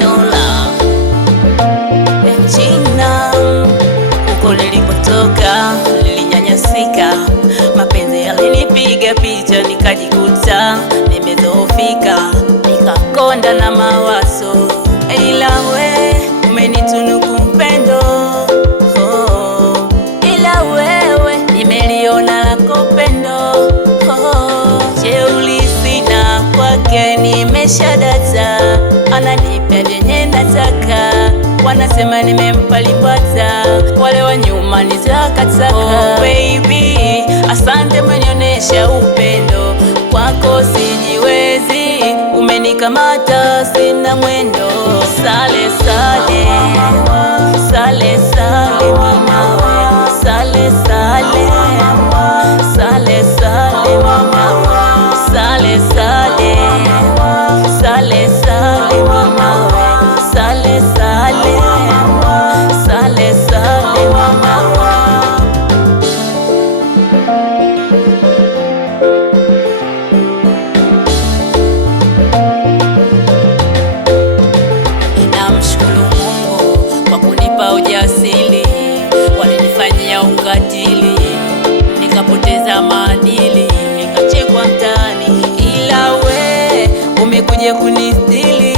No love China, uko nilikotoka nilinyanyasika, mapenzi yalinipiga picha, nikajikuta nimedhoofika, nikakonda na mawazo, ila we umenitunuku mpendo, ila wewe nimeliona lako pendo, jeuri sina kwake, nimeshadata, ananipa vyenye nataka, wanasema nimempa limbwata, wale wa nyuma nitakataka. Oh baby, asante umenionesha upendo, kwako sijiwezi, umenikamata sina mwendo, sale sale sale sale mama, sale sale sale sale mama, sale sale sale sale mama, sale sale sale sale mama. Namshukuru Mungu kwa kunipa ujasiri, walinifanyia ukatili, nikapoteza maadili, nikachekwa mtaani, ila we umekuja kunistili,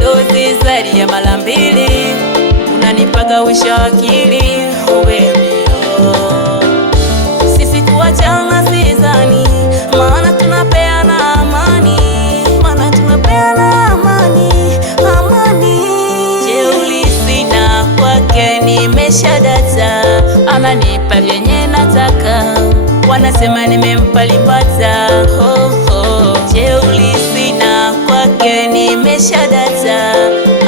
dozi zaidi ya mara mbili, unanipaga wisha akili, oh baby, oh. Sisi kuachana sidhani, maana tunapeana amani, maana tunapeana amani, amani. Jeuri sina kwake, nimeshadata, ananipa vyenye nataka, wanasema nimempa limbwata, jeuri sina kwake, nimeshadata,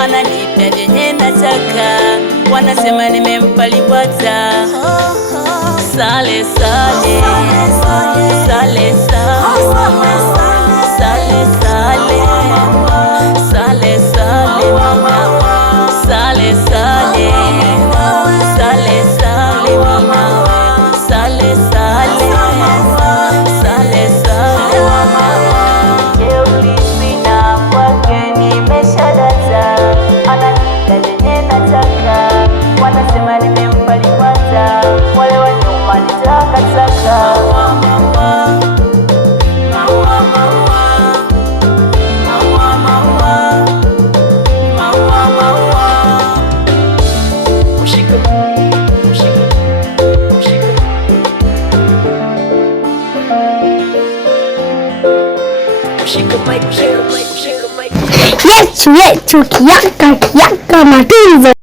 ananipa vyenye nataka, wanasema nimempa limbwata, sale sale sale sale sale sale sale sale mama, sale sale sale sale mama, sale sale sale sale mama. Jeuri sina kwake, nimeshadata, ananipa vyenye nataka, wanasema nimempa limbwata, wale wa nyuma nitakataka. Yesu wetu kiaka matunzo.